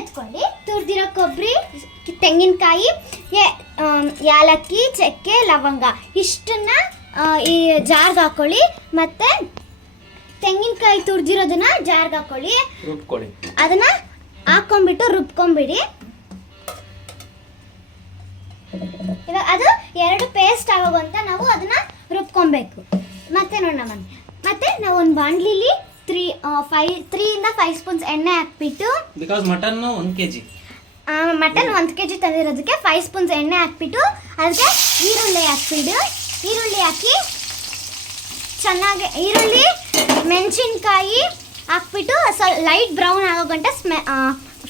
ಎತ್ಕೊಳ್ಳಿ. ತುರಿದಿರೋ ಕೊಬ್ಬರಿ, ತೆಂಗಿನಕಾಯಿ, ಯಾಲಕ್ಕಿ, ಚಕ್ಕೆ, ಲವಂಗ ಇಷ್ಟನ್ನ ಈ ಜಾರ್ಗೆ ಹಾಕೊಳ್ಳಿ. ಮತ್ತೆ ತೆಂಗಿನಕಾಯಿ ತುರಿದಿರೋದನ್ನ ಜಾರ್ಗೆ ಹಾಕೊಳ್ಳಿ. ಅದನ್ನ ಹಾಕೊಂಡ್ಬಿಟ್ಟು ರುಬ್ಕೊಂಡ್ಬಿಡಿ. ಇವಾಗ ಅದು ಎರಡು ಪೇಸ್ಟ್ ಆಗೋಗಂತ ನಾವು ಅದನ್ನ ರುಬ್ಕೊಬೇಕು. ಮತ್ತೆ ನೋಡೋಣ ಮತ್ತೆ ನಾವು ಒಂದು ಬಾಣಲಿಲಿ 3 ಇಂದ 5 ಸ್ಪೂನ್ಸ್ ಎಣ್ಣೆ ಹಾಕ್ಬಿಟ್ಟು, because mutton 1 kg mutton 1 kg ತಂದಿರೋದಕ್ಕೆ 5 spoons ಎಣ್ಣೆ ಹಾಕ್ಬಿಟ್ಟು ಅದಕ್ಕೆ ಈರುಳ್ಳಿ ಹಾಕಿ ಚೆನ್ನಾಗಿ ಈರುಳ್ಳಿ ಮೆಣಸಿನ್ಕಾಯಿ ಹಾಕ್ಬಿಟ್ಟು ಸ್ವಲ್ಪ ಲೈಟ್ ಬ್ರೌನ್ ಆಗೋ ಗಂಟೆ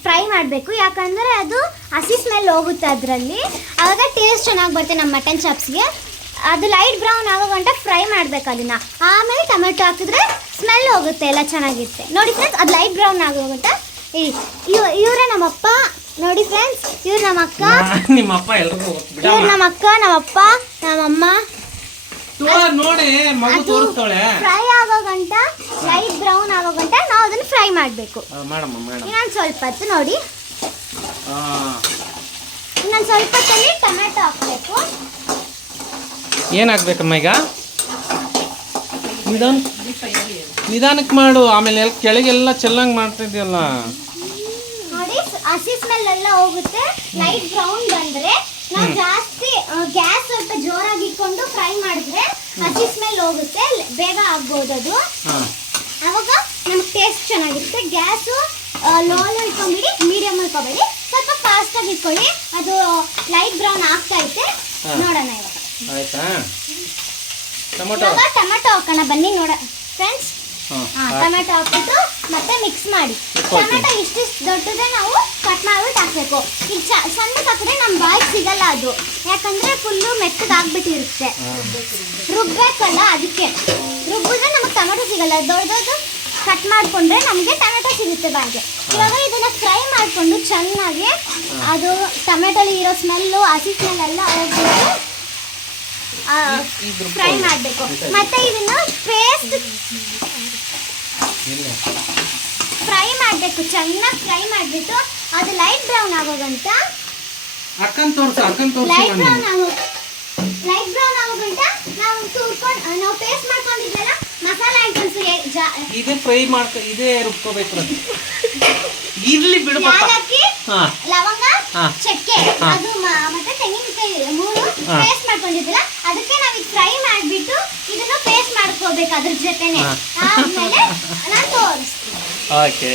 ಫ್ರೈ ಮಾಡಬೇಕು. ಯಾಕಂದರೆ ಅದು ಹಸಿ ಸ್ಮೆಲ್ ಹೋಗುತ್ತೆ ಅದರಲ್ಲಿ, ಆವಾಗ ಟೇಸ್ಟ್ ಚೆನ್ನಾಗಿ ಬರುತ್ತೆ ನಮ್ಮ ಮಟನ್ ಚಾಪ್ಸ್ಗೆ. ಅದು ಲೈಟ್ ಬ್ರೌನ್ ಆಗೋ ಗಂಟೆ ಫ್ರೈ ಮಾಡಬೇಕು ಅದನ್ನು. ಆಮೇಲೆ ಟೊಮೆಟೊ ಹಾಕಿದ್ರೆ ಸ್ಮೆಲ್ ಹೋಗುತ್ತೆ, ಎಲ್ಲ ಚೆನ್ನಾಗಿರುತ್ತೆ. ನೋಡಿ ಫ್ರೆಂಡ್ಸ್, ಅದು ಲೈಟ್ ಬ್ರೌನ್ ಆಗೋ ಗಂಟೆ ಇವರೇ ನಮ್ಮಪ್ಪ. ನೋಡಿ ಫ್ರೆಂಡ್ಸ್, ಇವ್ರು ನಮ್ಮ ಅಕ್ಕ, ನಿಮ್ಮಪ್ಪ ಎಲ್ರಿಗೂ ಇವ್ರು ನಮ್ಮ ಅಕ್ಕ, ನಮ್ಮಪ್ಪ, ನಮ್ಮಮ್ಮ. ನೋಡಿ ಮಗು ತೋರಿಸ್ತಾಳೆ. ಫ್ರೈ ಆಗೋ ಗಂಟ ಲೈಟ್ ಬ್ರೌನ್ ಆಗೋ ಗಂಟ ನಾವು ಅದನ್ನ ಫ್ರೈ ಮಾಡಬೇಕು. ಇನ್ನೊಂದು ಸ್ವಲ್ಪ ಹೊತ್ತು ನೋಡಿ, ಇನ್ನೊಂದು ಸ್ವಲ್ಪ ಹೊತ್ತಲ್ಲಿ ಟೊಮೆಟೊ ಹಾಕಬೇಕು. ಏನು ಹಾಕ್ಬೇಕಮ್ಮ ಈಗ? ನಿಧಾನಕ್ಕೆ ಮಾಡು, ಆಮೇಲೆ ಕೆಳಗೆಲ್ಲ ಚೆಲ್ಲಂಗ್ ಮಾಡ್ತಿದ್ಯಲ್ಲ. ನೋಡಿ, ಹಸಿ ಸ್ಮೆಲ್ ಎಲ್ಲ ಹೋಗುತ್ತೆ. ಲೈಟ್ ಬ್ರೌನ್ ಬಂದ್ರೆ ನಾವು ಜಾಸ್ತಿ ಗ್ಯಾಸ್ ಸ್ವಲ್ಪ ಜೋರಾಗಿ ಇಟ್ಕೊಂಡು ಫ್ರೈ ಮಾಡಿದ್ರೆ ಹಸಿ ಸ್ಮೆಲ್ ಹೋಗುತ್ತೆ, ಬೇಗ ಆಗ್ಬೋದು ಅದು. ಅವಾಗ ನಮ್ಗೆ ಟೇಸ್ಟ್ ಚೆನ್ನಾಗಿರುತ್ತೆ. ಗ್ಯಾಸು ಲೋ ಇಟ್ಕೊಂಡ್ಬಿಡಿ, ಮೀಡಿಯಮ್ ಇಟ್ಕೊಬೇಡಿ, ಸ್ವಲ್ಪ ಫಾಸ್ಟಾಗಿ ಇಟ್ಕೊಳ್ಳಿ. ಅದು ಲೈಟ್ ಬ್ರೌನ್ ಆಗ್ತಾ ಐತೆ, ನೋಡೋಣ ಇವಾಗ. ಆಯ್ತಾ? ಟೊಮೆಟೊ ಹಾಕೋಣ ಬನ್ನಿ ನೋಡ ಫ್ರೆಂಡ್ಸ್. ಟೊಮೆಟೊ ಹಾಕ್ಬಿಟ್ಟು ಮತ್ತೆ ಮಿಕ್ಸ್ ಮಾಡಿ. ಟೊಮೆಟೊ ಇಷ್ಟಿಷ್ಟು ದೊಡ್ಡದೇ ನಾವು ಕಟ್ ಮಾಡ್ಬಿಟ್ಟು ಹಾಕ್ಬೇಕು. ಈಗ ಸಣ್ಣಕ್ಕೆ ಹಾಕಿದ್ರೆ ನಮ್ಮ ಬಾಯಿಗೆ ಸಿಗಲ್ಲ ಅದು, ಯಾಕಂದ್ರೆ ಫುಲ್ಲು ಮೆತ್ತಗಾಗ್ಬಿಟ್ಟಿರುತ್ತೆ. ರುಬ್ಬೇಕಲ್ಲ, ಅದಕ್ಕೆ ರುಬ್ಬಿದ್ರೆ ನಮಗೆ ಟೊಮೆಟೊ ಸಿಗಲ್ಲ. ದೊಡ್ಡದು ಕಟ್ ಮಾಡಿಕೊಂಡ್ರೆ ನಮಗೆ ಟೊಮೆಟೊ ಸಿಗುತ್ತೆ ಬಾಯಿಗೆ. ಇವಾಗ ಇದನ್ನ ಫ್ರೈ ಮಾಡಿಕೊಂಡು ಚೆನ್ನಾಗಿ ಅದು ಟೊಮೆಟೊಲಿ ಇರೋ ಸ್ಮೆಲ್ಲು, ಹಸಿ ಸ್ಮೆಲ್ ಎಲ್ಲ ಹೋಗ್ಬಿಟ್ಟು ಫ್ರೈ ಮಾಡಬೇಕು. ಮತ್ತೆ ಇದನ್ನ ಪೇಸ್ಟ್ ಫ್ರೈ ಮಾಡಬೇಕು, ಚೆನ್ನಾಗಿ ಫ್ರೈ ಮಾಡಿಬಿಟ್ಟು ಅದು ಲೈಟ್ ಬ್ರೌನ್ ಆಗೋಗಂಟ ಲೈಟ್ ಬ್ರೌನ್ ಆಗೋಗಂಟ ನಾವು ನಾವು ಪೇಸ್ಟ್ ಮಾಡ್ಕೊಂಡಿದ್ವಲ್ಲ ಮಸಾಲೆ ಐಟಮ್ಸ್, ಇದೇ ಫ್ರೈ ಮಾಡ್ಕೊ, ಇದೇ ರುಬ್ಕೋಬೇಕು. ಇರ್ಲಿ ಬಿಡು. ಯಾಲಕ್ಕಿ, ಲವಂಗ, ಚಕ್ಕೆ, ಅದು ಮತ್ತೆ ತೆಂಗಿನಕಾಯಿ 3 ಪೇಸ್ಟ್ ಮಾಡ್ಕೊಂಡಿದ್ದಿಲ್ಲ, ಅದಕ್ಕೆ ನಾವು ಈಗ ಫ್ರೈ ಮಾಡಿಬಿಟ್ಟು ಇದನ್ನು ಪೇಸ್ಟ್ ಮಾಡ್ಕೋಬೇಕು ಅದ್ರ ಜೊತೆನೆ. ಆದ್ಮೇಲೆ ನಾನು ತೋರಿಸ್ತೀನಿ. ಓಕೆ.